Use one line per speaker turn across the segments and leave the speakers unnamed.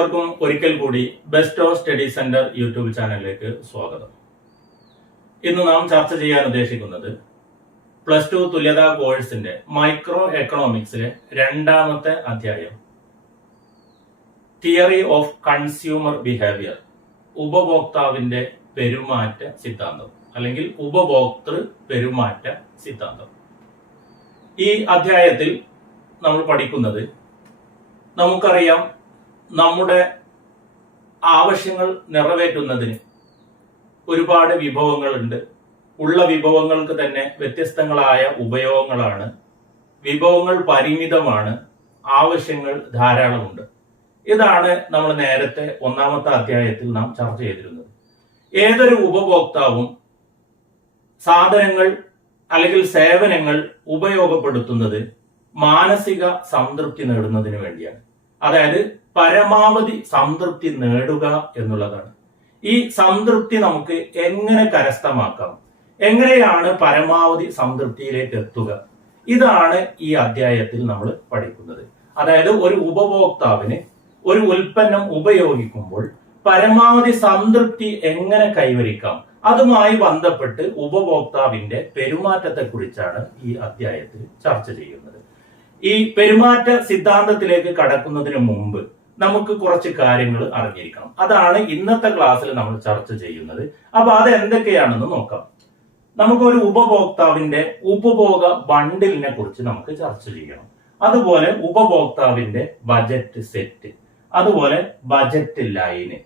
എല്ലാവർക്കും ഒരിക്കൽ കൂടി best of study centre YouTube ചാനലിലേക്ക് സ്വാഗതം. ഇന്ന് നാം ചർച്ച ചെയ്യാൻ ഉദ്ദേശിക്കുന്നത് പ്ലസ് ടു തുല്യതാ കോഴ്സിന്റെ മൈക്രോ എക്കണോമിക്സിലെ രണ്ടാമത്തെ അധ്യായം. തിയറി ഓഫ് കൺസ്യൂമർ ബിഹേവിയർ ഉപഭോക്താവിന്റെ പെരുമാറ്റ സിദ്ധാന്തം അല്ലെങ്കിൽ ഉപഭോക്തൃ പെരുമാറ്റ സിദ്ധാന്തം. ഈ അധ്യായത്തിൽ നമ്മൾ പഠിക്കുന്നത് നമുക്കറിയാം നമ്മുടെ ആവശ്യങ്ങൾ നിറവേറ്റുന്നതിന് ഒരുപാട് വിഭവങ്ങളുണ്ട്. ഉള്ള വിഭവങ്ങൾക്ക് തന്നെ വ്യത്യസ്തങ്ങളായ ഉപയോഗങ്ങളാണ്. വിഭവങ്ങൾ പരിമിതമാണ്. ആവശ്യങ്ങൾ ധാരാളമുണ്ട്. ഇതാണ് നമ്മൾ നേരത്തെ ഒന്നാമത്തെ അധ്യായത്തിൽ നാം ചർച്ച ചെയ്തിരുന്നത്. ഏതൊരു ഉപഭോക്താവും സാധനങ്ങൾ അല്ലെങ്കിൽ സേവനങ്ങൾ ഉപയോഗപ്പെടുത്തുന്നത് മാനസിക സംതൃപ്തി നേടുന്നതിന് വേണ്ടിയാണ്. അതായത് പരമാവധി സംതൃപ്തി നേടുക എന്നുള്ളതാണ്. ഈ സംതൃപ്തി നമുക്ക് എങ്ങനെ കരസ്ഥമാക്കാം? എങ്ങനെയാണ് പരമാവധി സംതൃപ്തിയിലേക്ക് എത്തുക? ഇതാണ് ഈ അധ്യായത്തിൽ നമ്മൾ പഠിക്കുന്നത്. അതായത് ഒരു ഉപഭോക്താവിന് ഒരു ഉൽപ്പന്നം ഉപയോഗിക്കുമ്പോൾ പരമാവധി സംതൃപ്തി എങ്ങനെ കൈവരിക്കാം? അതുമായി ബന്ധപ്പെട്ട് ഉപഭോക്താവിന്റെ പെരുമാറ്റത്തെക്കുറിച്ചാണ് ഈ അധ്യായത്തിൽ ചർച്ച ചെയ്യുന്നത്. ഈ പെരുമാറ്റ സിദ്ധാന്തത്തിലേക്ക് കടക്കുന്നതിന് മുമ്പ് നമുക്ക് കുറച്ച് കാര്യങ്ങൾ അറിഞ്ഞിരിക്കണം. അതാണ് ഇന്നത്തെ ക്ലാസ്സിൽ നമ്മൾ ചർച്ച ചെയ്യുന്നത്. അപ്പൊ അത് എന്തൊക്കെയാണെന്ന് നോക്കാം. നമുക്കൊരു ഉപഭോക്താവിന്റെ ഉപഭോഗ ബണ്ടിലിനെ കുറിച്ച് നമുക്ക് ചർച്ച ചെയ്യണം. അതുപോലെ ഉപഭോക്താവിന്റെ ബജറ്റ് സെറ്റ് അതുപോലെ ബജറ്റ് ലൈന്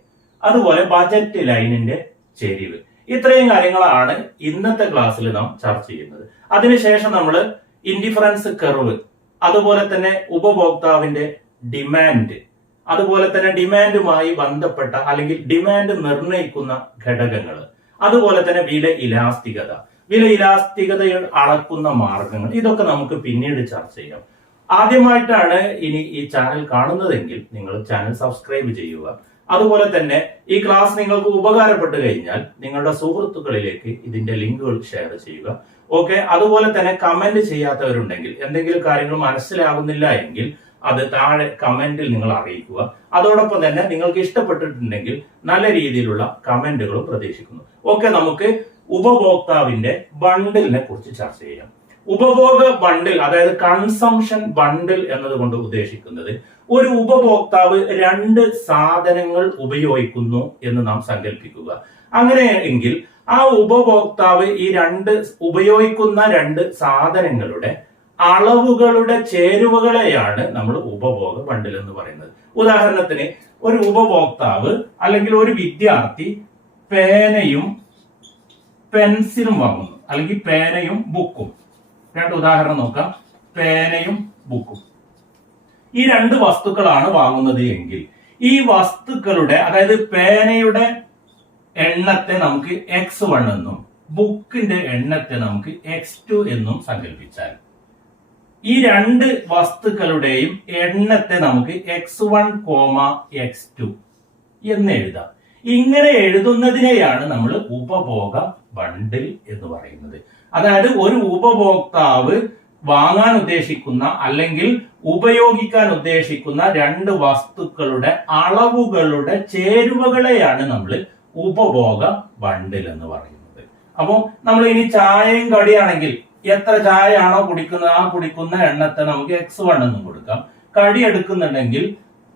അതുപോലെ ബജറ്റ് ലൈനിന്റെ ചെരിവ്. ഇത്രയും കാര്യങ്ങളാണ് ഇന്നത്തെ ക്ലാസ്സിൽ നാം ചർച്ച ചെയ്യുന്നത്. അതിനുശേഷം നമ്മൾ ഇൻഡിഫറൻസ് കർവ് അതുപോലെ തന്നെ ഉപഭോക്താവിന്റെ ഡിമാൻഡ് അതുപോലെ തന്നെ ഡിമാൻഡുമായി ബന്ധപ്പെട്ട അല്ലെങ്കിൽ ഡിമാൻഡ് നിർണയിക്കുന്ന ഘടകങ്ങൾ. അതുപോലെ തന്നെ വില ഇലാസ്തികത. വില ഇലാസ്തികതയിൽ അളക്കുന്ന മാർഗങ്ങൾ. ഇതൊക്കെ നമുക്ക് പിന്നീട് ചർച്ച ചെയ്യാം. ആദ്യമായിട്ടാണ് ഇനി ഈ ചാനൽ കാണുന്നതെങ്കിൽ നിങ്ങൾ ചാനൽ സബ്സ്ക്രൈബ് ചെയ്യുക. അതുപോലെ തന്നെ ഈ ക്ലാസ് നിങ്ങൾക്ക് ഉപകാരപ്പെട്ടു കഴിഞ്ഞാൽ നിങ്ങളുടെ സുഹൃത്തുക്കളിലേക്ക് ഇതിന്റെ ലിങ്കുകൾ ഷെയർ ചെയ്യുക. ഓക്കെ? അതുപോലെ തന്നെ കമന്റ് ചെയ്യാത്തവരുണ്ടെങ്കിൽ എന്തെങ്കിലും കാര്യങ്ങൾ മനസ്സിലാകുന്നില്ല എങ്കിൽ അത് താഴെ കമന്റിൽ നിങ്ങൾ അറിയിക്കുക. അതോടൊപ്പം തന്നെ നിങ്ങൾക്ക് ഇഷ്ടപ്പെട്ടിട്ടുണ്ടെങ്കിൽ നല്ല രീതിയിലുള്ള കമന്റുകളും പ്രതീക്ഷിക്കുന്നു. ഓക്കെ നമുക്ക് ഉപഭോക്താവിന്റെ ബണ്ടിലിനെ കുറിച്ച് ചർച്ച ചെയ്യാം. ഉപഭോഗ ബണ്ടിൽ അതായത് കൺസംഷൻ ബണ്ടിൽ എന്നതുകൊണ്ട് ഉദ്ദേശിക്കുന്നത് ഒരു ഉപഭോക്താവ് രണ്ട് സാധനങ്ങൾ ഉപയോഗിക്കുന്നു എന്ന് നാം സങ്കല്പിക്കുക അങ്ങനെയെങ്കിൽ ആ ഉപഭോക്താവ് ഈ രണ്ട് ഉപയോഗിക്കുന്ന രണ്ട് സാധനങ്ങളുടെ അളവുകളുടെ ചേരുവകളെയാണ് നമ്മൾ ഉപഭോഗ ബണ്ടിൽ എന്ന് പറയുന്നത്. ഉദാഹരണത്തിന് ഒരു ഉപഭോക്താവ് അല്ലെങ്കിൽ ഒരു വിദ്യാർത്ഥി പേനയും പെൻസിലും വാങ്ങുന്നു അല്ലെങ്കിൽ പേനയും ബുക്കും. രണ്ട് ഉദാഹരണം നോക്കാം. പേനയും ബുക്കും. ഈ രണ്ട് വസ്തുക്കളാണ് വാങ്ങുന്നത് എങ്കിൽ ഈ വസ്തുക്കളുടെ അതായത് പേനയുടെ എണ്ണത്തെ നമുക്ക് എക്സ് വൺ എന്നും ബുക്കിന്റെ എണ്ണത്തെ നമുക്ക് എക്സ് ടു എന്നും സങ്കല്പിച്ചാൽ ഈ രണ്ട് വസ്തുക്കളുടെയും എണ്ണത്തെ നമുക്ക് x one comma x two എന്ന് എഴുതാം. ഇങ്ങനെ എഴുതുന്നതിനെയാണ് നമ്മൾ ഉപഭോഗ ബണ്ടിൽ എന്ന് പറയുന്നത്. അതായത് ഒരു ഉപഭോക്താവ് വാങ്ങാൻ ഉദ്ദേശിക്കുന്ന അല്ലെങ്കിൽ ഉപയോഗിക്കാൻ ഉദ്ദേശിക്കുന്ന രണ്ട് വസ്തുക്കളുടെ അളവുകളുടെ ചേരുവകളെയാണ് നമ്മൾ ഉപഭോഗ ബണ്ടിൽ എന്ന് പറയുന്നത്. അപ്പോൾ നമ്മൾ ഇനി ചായയും കടിയാണെങ്കിൽ എത്ര ചായയാണോ കുടിക്കുന്നത് ആ കുടിക്കുന്ന എണ്ണത്തെ നമുക്ക് എക്സ് വൺ എന്നും കൊടുക്കാം. കടി എടുക്കുന്നുണ്ടെങ്കിൽ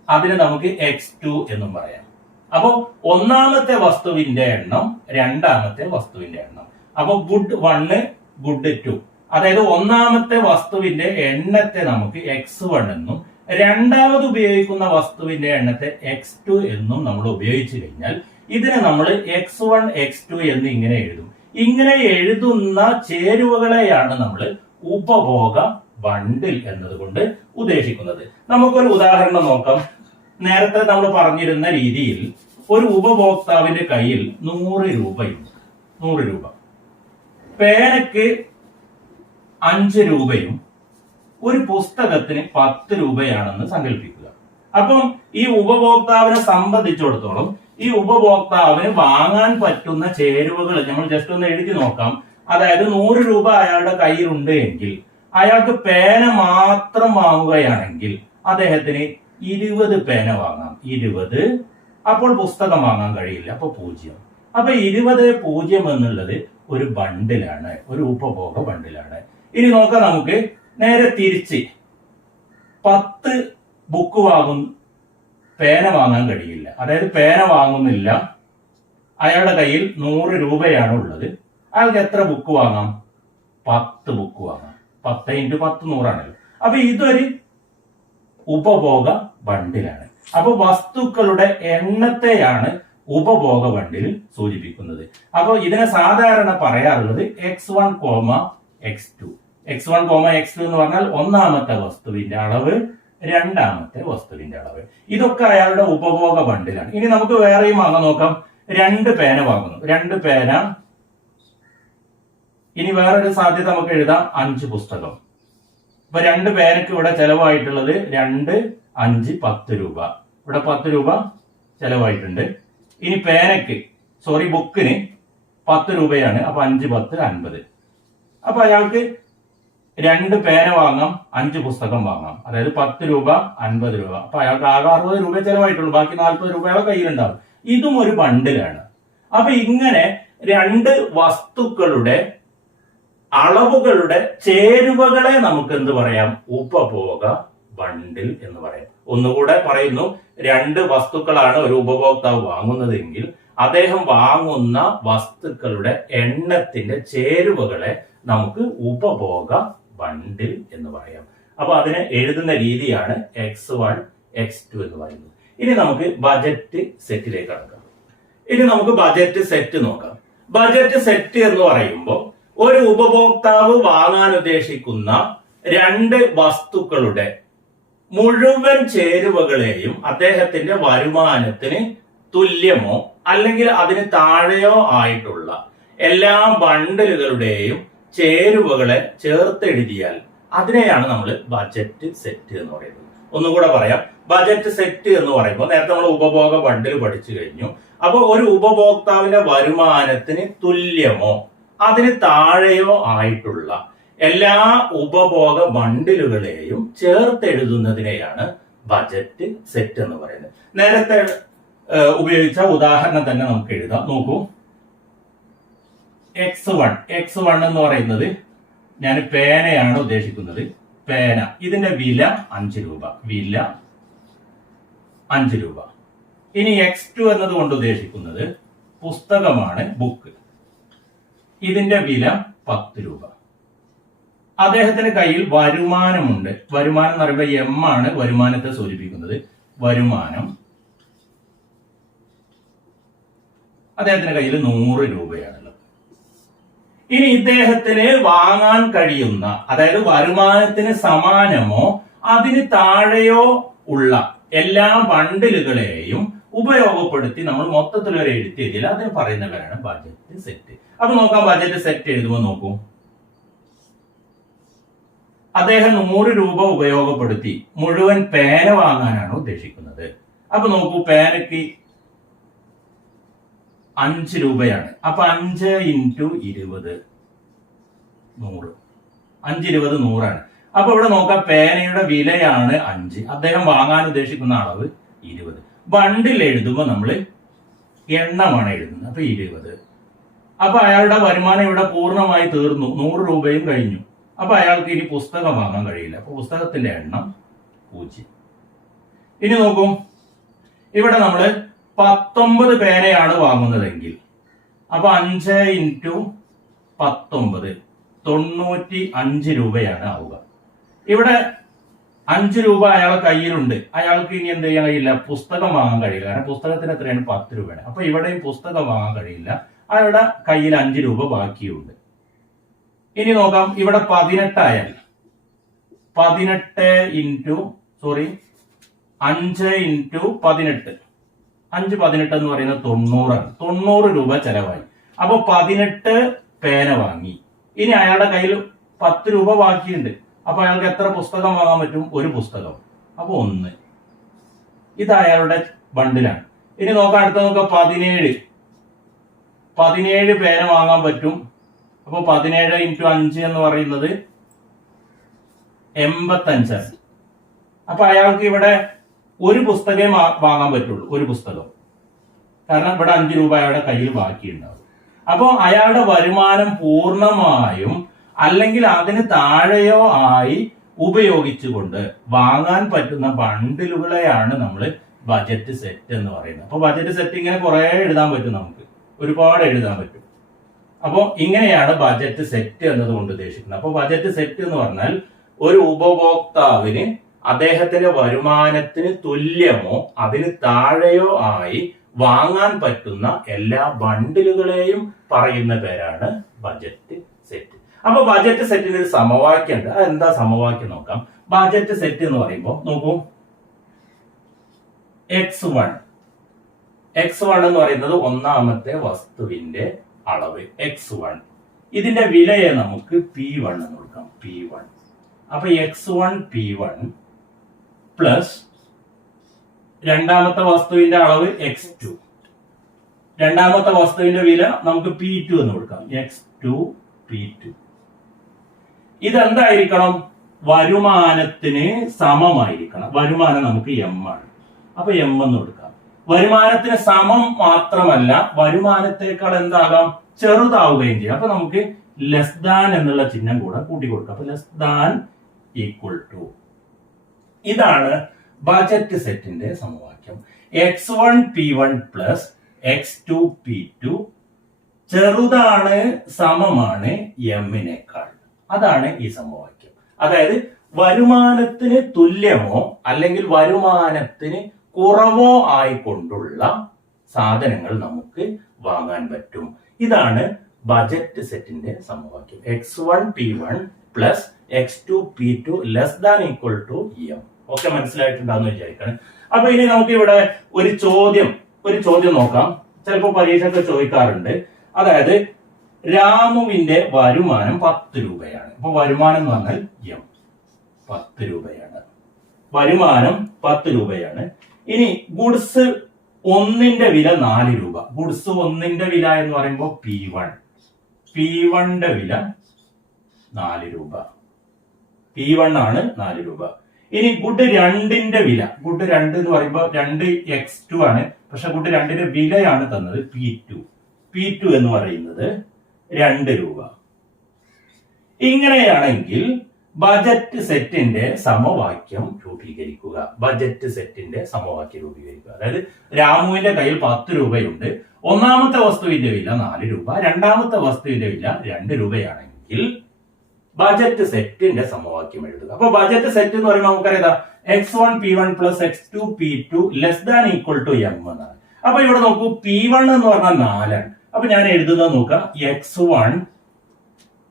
അതിനെ നമുക്ക് എക്സ് ടു എന്നും പറയാം. അപ്പോൾ ഒന്നാമത്തെ വസ്തുവിന്റെ എണ്ണം രണ്ടാമത്തെ വസ്തുവിന്റെ എണ്ണം. അപ്പോൾ ഗുഡ് വണ്ണ് ഗുഡ് ടു അതായത് ഒന്നാമത്തെ വസ്തുവിന്റെ എണ്ണത്തെ നമുക്ക് എക്സ് വൺ എന്നും രണ്ടാമത് ഉപയോഗിക്കുന്ന വസ്തുവിന്റെ എണ്ണത്തെ എക്സ് ടു എന്നും നമ്മൾ ഉപയോഗിച്ചു കഴിഞ്ഞാൽ ഇതിനെ നമ്മൾ എക്സ് വൺ എക്സ് ടു എന്ന് ഇങ്ങനെ എഴുതും. ഇങ്ങനെ എഴുതുന്ന ചേരുവകളെയാണ് നമ്മൾ ഉപഭോഗ ബണ്ടിൽ എന്നതുകൊണ്ട് ഉദ്ദേശിക്കുന്നത്. നമുക്കൊരു ഉദാഹരണം നോക്കാം. നേരത്തെ നമ്മൾ പറഞ്ഞിരുന്ന രീതിയിൽ ഒരു ഉപഭോക്താവിന്റെ കയ്യിൽ നൂറ് രൂപയുണ്ട്. നൂറ് രൂപ. പേനയ്ക്ക് അഞ്ച് രൂപയും ഒരു പുസ്തകത്തിന് പത്ത് രൂപയാണെന്ന് സങ്കല്പിക്കുക. അപ്പം ഈ ഉപഭോക്താവിനെ സംബന്ധിച്ചിടത്തോളം ഈ ഉപഭോക്താവിന് വാങ്ങാൻ പറ്റുന്ന ചേരുവകൾ നമ്മൾ ജസ്റ്റ് ഒന്ന് എഴുതി നോക്കാം. അതായത് നൂറ് രൂപ അയാളുടെ കയ്യിലുണ്ട് എങ്കിൽ അയാൾക്ക് പേന മാത്രം വാങ്ങുകയാണെങ്കിൽ അദ്ദേഹത്തിന് ഇരുപത് പേന വാങ്ങാം. ഇരുപത്. അപ്പോൾ പുസ്തകം വാങ്ങാൻ കഴിയില്ല. അപ്പൊ പൂജ്യം. അപ്പൊ ഇരുപത് പൂജ്യം എന്നുള്ളത് ഒരു ബണ്ടിലാണ്. ഒരു ഉപഭോഗ ബണ്ടിലാണ്. ഇനി നോക്കാം നമുക്ക്. നേരെ തിരിച്ച്. പത്ത് ബുക്ക് വാങ്ങും പേന വാങ്ങാൻ കഴിയില്ല. അതായത് പേന വാങ്ങുന്നില്ല. അയാളുടെ കയ്യിൽ നൂറ് രൂപയാണ് ഉള്ളത്. അയാൾക്ക് എത്ര ബുക്ക് വാങ്ങാം? പത്ത് ബുക്ക് വാങ്ങാം. പത്ത് ഇന്റു പത്ത് നൂറാണല്ലോ. അപ്പൊ ഇതൊരു ഉപഭോഗ ബണ്ടിലാണ്. അപ്പൊ വസ്തുക്കളുടെ എണ്ണത്തെയാണ് ഉപഭോഗ ബണ്ടിൽ സൂചിപ്പിക്കുന്നത്. അപ്പൊ ഇതിനെ സാധാരണ പറയാറുള്ളത് x one comma x two x one comma x two എന്ന് പറഞ്ഞാൽ ഒന്നാമത്തെ വസ്തുവിന്റെ അളവ് രണ്ടാമത്തെ വസ്തുവിന്റെ അളവ്. ഇതൊക്കെ അയാളുടെ ഉപഭോഗ ബണ്ടിലാണ് ഇനി നമുക്ക് വേറെയും വാങ്ങാൻ നോക്കാം. രണ്ട് പേന വാങ്ങുന്നു. രണ്ട് പേന. ഇനി വേറൊരു സാധ്യത നമുക്ക് എഴുതാം. അഞ്ച് പുസ്തകം. അപ്പൊ രണ്ട് പേനക്ക് ഇവിടെ ചെലവായിട്ടുള്ളത് രണ്ട് അഞ്ച് പത്ത് രൂപ. ഇവിടെ പത്ത് രൂപ ചെലവായിട്ടുണ്ട്. ഇനി പേനക്ക് സോറി ബുക്കിന് പത്ത് രൂപയാണ്. അപ്പൊ അഞ്ച് പത്ത് അൻപത്. അപ്പൊ അയാൾക്ക് രണ്ട് പേന വാങ്ങാം അഞ്ച് പുസ്തകം വാങ്ങാം. അതായത് പത്ത് രൂപ അൻപത് രൂപ. അപ്പൊ അയാൾക്ക് ആകെ അറുപത് രൂപ ചെലവായിട്ടുള്ളൂ. ബാക്കി നാൽപ്പത് രൂപ അയാളെ കയ്യിലുണ്ടാവും. ഇതും ഒരു ബണ്ടിലാണ്. അപ്പൊ ഇങ്ങനെ രണ്ട് വസ്തുക്കളുടെ അളവുകളുടെ ചേരുവകളെ നമുക്ക് എന്ത് പറയാം? ഉപഭോഗ ബണ്ടിൽ എന്ന് പറയാം. ഒന്നുകൂടെ പറയുന്നു രണ്ട് വസ്തുക്കളാണ് ഒരു ഉപഭോക്താവ് വാങ്ങുന്നതെങ്കിൽ അദ്ദേഹം വാങ്ങുന്ന വസ്തുക്കളുടെ എണ്ണത്തിന്റെ ചേരുവകളെ നമുക്ക് ഉപഭോഗ ബണ്ടിൽ എന്ന് പറയാം. അപ്പൊ അതിനെ എഴുതുന്ന രീതിയാണ് എക്സ് വൺ എക്സ് ടു എന്ന് പറയുന്നത്. ഇനി നമുക്ക് ബജറ്റ് സെറ്റിലേക്ക് കടക്കാം. ഇനി നമുക്ക് ബജറ്റ് സെറ്റ് നോക്കാം. ബജറ്റ് സെറ്റ് എന്ന് പറയുമ്പോൾ ഒരു ഉപഭോക്താവ് വാങ്ങാൻ ഉദ്ദേശിക്കുന്ന രണ്ട് വസ്തുക്കളുടെ മുഴുവൻ ചേരുവകളെയും അദ്ദേഹത്തിന്റെ വരുമാനത്തിന് തുല്യമോ അല്ലെങ്കിൽ അതിന് താഴെയോ ആയിട്ടുള്ള എല്ലാ ബണ്ടലുകളുടെയും ചേരുവകളെ ചേർത്തെഴുതിയാൽ അതിനെയാണ് നമ്മൾ ബജറ്റ് സെറ്റ് എന്ന് പറയുന്നത്. ഒന്നുകൂടെ പറയാം. ബജറ്റ് സെറ്റ് എന്ന് പറയുമ്പോൾ നേരത്തെ നമ്മൾ ഉപഭോഗ ബണ്ടിൽ പഠിച്ചു കഴിഞ്ഞു. അപ്പോൾ ഒരു ഉപഭോക്താവിന്റെ വരുമാനത്തിന് തുല്യമോ അതിന് താഴെയോ ആയിട്ടുള്ള എല്ലാ ഉപഭോഗ ബണ്ടിലുകളെയും ചേർത്തെഴുതുന്നതിനെയാണ് ബജറ്റ് സെറ്റ് എന്ന് പറയുന്നത്. നേരത്തെ ഉപയോഗിച്ച ഉദാഹരണം തന്നെ നമുക്ക് എഴുതാം. നോക്കൂ. എക്സ് വൺ എക്സ് വൺ എന്ന് പറയുന്നത് ഞാൻ പേനയാണ് ഉദ്ദേശിക്കുന്നത്. പേന. ഇതിന്റെ വില അഞ്ച് രൂപ. വില അഞ്ച് രൂപ. ഇനി എക്സ് ടു എന്നത് കൊണ്ട് ഉദ്ദേശിക്കുന്നത് പുസ്തകമാണ് ബുക്ക് ഇതിന്റെ വില പത്ത് രൂപ. അദ്ദേഹത്തിന്റെ കയ്യിൽ വരുമാനമുണ്ട്. വരുമാനം എന്ന് പറയുമ്പോൾ എം ആണ് വരുമാനത്തെ സൂചിപ്പിക്കുന്നത്. വരുമാനം. അദ്ദേഹത്തിന്റെ കയ്യിൽ നൂറ് രൂപയാണുള്ളത് ഇനി ഇദ്ദേഹത്തിന് വാങ്ങാൻ കഴിയുന്ന അതായത് വരുമാനത്തിന് സമാനമോ അതിന് താഴെയോ ഉള്ള എല്ലാ ബണ്ടിലുകളെയും ഉപയോഗപ്പെടുത്തി നമ്മൾ മൊത്തത്തിൽ ഒരു എഴുത്ത് എഴുതിയാൽ അതിന് പറയുന്നവരാണ് ബജറ്റ് സെറ്റ് അപ്പൊ നോക്കാം ബജറ്റ് സെറ്റ് എഴുതുമ്പോൾ നോക്കൂ. അദ്ദേഹം നൂറ് രൂപ ഉപയോഗപ്പെടുത്തി മുഴുവൻ പേന വാങ്ങാനാണ് ഉദ്ദേശിക്കുന്നത്. അപ്പൊ നോക്കൂ പേനയ്ക്ക് അഞ്ച് രൂപയാണ്. അപ്പൊ അഞ്ച് ഇന്റു ഇരുപത് നൂറ്. അഞ്ച് ഇരുപത് നൂറാണ്. അപ്പൊ ഇവിടെ നോക്കാം പേനയുടെ വിലയാണ് അഞ്ച്. അദ്ദേഹം വാങ്ങാൻ ഉദ്ദേശിക്കുന്ന അളവ് ഇരുപത്. ബണ്ടിൽ എഴുതുമ്പോൾ നമ്മൾ എണ്ണമാണ് എഴുതുന്നത്. അപ്പൊ ഇരുപത്. അപ്പൊ അയാളുടെ വരുമാനം ഇവിടെ പൂർണമായി തീർന്നു. നൂറ് രൂപയും കഴിഞ്ഞു. അപ്പൊ അയാൾക്ക് ഇനി പുസ്തകം വാങ്ങാൻ കഴിയില്ല. അപ്പൊ പുസ്തകത്തിന്റെ എണ്ണം പൂജ്യം. ഇനി നോക്കും. ഇവിടെ നമ്മൾ പത്തൊമ്പത് പേനയാണ് വാങ്ങുന്നതെങ്കിൽ. അപ്പൊ അഞ്ച് ഇന്റു പത്തൊമ്പത് തൊണ്ണൂറ്റി അഞ്ച് രൂപയാണ് ആവുക. ഇവിടെ അഞ്ച് രൂപ അയാളെ കയ്യിലുണ്ട്. അയാൾക്ക് ഇനി എന്ത് ചെയ്യാൻ കഴിയില്ല? പുസ്തകം വാങ്ങാൻ കഴിയില്ല. കാരണം പുസ്തകത്തിന് എത്രയാണ്? പത്ത് രൂപയാണ്. അപ്പൊ ഇവിടെയും പുസ്തകം വാങ്ങാൻ കഴിയില്ല. അയാളുടെ കയ്യിൽ അഞ്ച് രൂപ ബാക്കിയുണ്ട്. ഇനി നോക്കാം. ഇവിടെ പതിനെട്ടായാൽ. പതിനെട്ട് ഇന്റു സോറി അഞ്ച് ഇന്റു പതിനെട്ട്. അഞ്ച് പതിനെട്ട് എന്ന് പറയുന്നത് തൊണ്ണൂറാണ്. തൊണ്ണൂറ് രൂപ ചെലവായി. അപ്പൊ പതിനെട്ട് പേന വാങ്ങി. ഇനി അയാളുടെ കയ്യിൽ പത്ത് രൂപ ബാക്കിയുണ്ട്. അപ്പൊ അയാൾക്ക് എത്ര പുസ്തകം വാങ്ങാൻ പറ്റും? ഒരു പുസ്തകം. അപ്പൊ ഒന്ന്. ഇത് അയാളുടെ ബണ്ടിലാണ്. ഇനി നോക്കാം അടുത്ത നോക്കാം. പതിനേഴ്. പതിനേഴ് പേന വാങ്ങാൻ പറ്റും. അപ്പൊ പതിനേഴ് ഇന്റു അഞ്ച് എന്ന് പറയുന്നത് എൺപത്തഞ്ചാണ്. അപ്പൊ അയാൾക്ക് ഇവിടെ ഒരു പുസ്തകമേ വാങ്ങാൻ പറ്റുള്ളൂ ഒരു പുസ്തകം. കാരണം ഇവിടെ അഞ്ച് രൂപ അയാളുടെ കയ്യിൽ ബാക്കിയുണ്ടാവും. അപ്പോൾ അയാളുടെ വരുമാനം പൂർണമായും അല്ലെങ്കിൽ അതിന് താഴെയോ ആയി ഉപയോഗിച്ചുകൊണ്ട് വാങ്ങാൻ പറ്റുന്ന ബണ്ടിലുകളെയാണ് നമ്മൾ ബജറ്റ് സെറ്റ് എന്ന് പറയുന്നത്. അപ്പോൾ ബജറ്റ് സെറ്റ് ഇങ്ങനെ കുറെ എഴുതാൻ പറ്റും നമുക്ക്. ഒരുപാട് എഴുതാൻ പറ്റും. അപ്പോൾ ഇങ്ങനെയാണ് ബജറ്റ് സെറ്റ് എന്നതുകൊണ്ട് ഉദ്ദേശിക്കുന്നത്. അപ്പോൾ ബജറ്റ് സെറ്റ് എന്ന് പറഞ്ഞാൽ ഒരു ഉപഭോക്താവിന് അദ്ദേഹത്തിന്റെ വരുമാനത്തിന് തുല്യമോ അതിന് താഴെയോ ആയി വാങ്ങാൻ പറ്റുന്ന എല്ലാ ബണ്ടിലുകളെയും പറയുന്ന പേരാണ് ബജറ്റ് സെറ്റ്. അപ്പൊ ബജറ്റ് സെറ്റിന് ഒരു സമവാക്യം ഉണ്ട്. അതെന്താ സമവാക്യം നോക്കാം. ബജറ്റ് സെറ്റ് എന്ന് പറയുമ്പോൾ നോക്കൂ. എക്സ് വൺ എക്സ് വൺ എന്ന് പറയുന്നത് ഒന്നാമത്തെ വസ്തുവിന്റെ അളവ്. എക്സ് വൺ ഇതിന്റെ വിലയെ നമുക്ക് പി വൺ എന്ന് കൊടുക്കാം. പി വൺ അപ്പൊ x one p one plus രണ്ടാമത്തെ വസ്തുവിന്റെ അളവ് എക്സ് ടു രണ്ടാമത്തെ വസ്തുവിന്റെ വില നമുക്ക് പി ടു എന്ന് കൊടുക്കാം. എക്സ് ടു പി ടു ഇതെന്തായിരിക്കണം? വരുമാനത്തിന് സമമായിരിക്കണം. വരുമാനം നമുക്ക് എം ആണ്. അപ്പൊ എം എന്ന് കൊടുക്കാം. വരുമാനത്തിന് സമം മാത്രമല്ല വരുമാനത്തെക്കാൾ എന്താകാം? ചെറുതാവുകയും ചെയ്യും. അപ്പൊ നമുക്ക് ലെസ് ദാൻ എന്നുള്ള ചിഹ്നം കൂടെ കൂട്ടി കൊടുക്കാം അപ്പൊ ലെസ് ദാൻ ഈക്വൽ ടു ഇതാണ് ബജറ്റ് സെറ്റിന്റെ സമവാക്യം. X one p one plus x two p two ചെറുതാണ് സമമാണ് എമ്മിനേക്കാൾ അതാണ് ഈ സമവാക്യം. അതായത് വരുമാനത്തിന് തുല്യമോ അല്ലെങ്കിൽ വരുമാനത്തിന് കുറവോ ആയിക്കൊണ്ടുള്ള സാധനങ്ങൾ നമുക്ക് വാങ്ങാൻ പറ്റും. ഇതാണ് ബജറ്റ് സെറ്റിന്റെ സമവാക്യം. X one p one plus x two p two less than equal to m ഒക്കെ മനസ്സിലായിട്ടുണ്ടാന്ന് വിചാരിക്കണം. അപ്പൊ ഇനി നമുക്ക് ഇവിടെ ഒരു ചോദ്യം ഒരു ചോദ്യം നോക്കാം. ചിലപ്പോൾ പരീക്ഷയ്ക്ക് ചോദിക്കാറുണ്ട്. അതായത് രാമുവിന്റെ വരുമാനം പത്ത് രൂപയാണ്. അപ്പൊ വരുമാനം എന്ന് പറഞ്ഞാൽ എം പത്ത് രൂപയാണ്. വരുമാനം പത്ത് രൂപയാണ്. ഇനി ഗുഡ്സ് ഒന്നിന്റെ വില നാല് രൂപ. ഗുഡ്സ് ഒന്നിന്റെ വില എന്ന് പറയുമ്പോൾ പി വൺ പി വണ്ണിന്റെ വില നാല് രൂപ. പി വൺ ആണ് നാല് രൂപ. ഇനി ഗുഡ് രണ്ടിന്റെ വില. ഗുഡ് രണ്ട് എന്ന് പറയുമ്പോൾ രണ്ട് എക്സ് ടു ആണ്. പക്ഷെ ഗുഡ് രണ്ടിന്റെ വിലയാണ് തന്നത് പി ടു പി ടു എന്ന് പറയുന്നത് രണ്ട് രൂപ. ഇങ്ങനെയാണെങ്കിൽ ബജറ്റ് സെറ്റിന്റെ സമവാക്യം രൂപീകരിക്കുക. ബജറ്റ് സെറ്റിന്റെ സമവാക്യം രൂപീകരിക്കുക. അതായത് രാമുവിന്റെ കയ്യിൽ പത്ത് രൂപയുണ്ട്. ഒന്നാമത്തെ വസ്തുവിന്റെ വില നാല് രൂപ. രണ്ടാമത്തെ വസ്തുവിന്റെ വില രണ്ട് രൂപയാണെങ്കിൽ ബജറ്റ് സെറ്റിന്റെ സമവാക്യം എഴുതുക. അപ്പൊ ബജറ്റ് സെറ്റ് എന്ന് പറയുമ്പോൾ നമുക്കറിയാം x one p one plus x two p two less than equal to m എന്നാണ് അപ്പൊ ഇവിടെ നോക്കൂ പി വൺ എന്ന് പറഞ്ഞാൽ നാലാണ്. അപ്പൊ ഞാൻ എഴുതുന്നത് നോക്കാം എക്സ് വൺ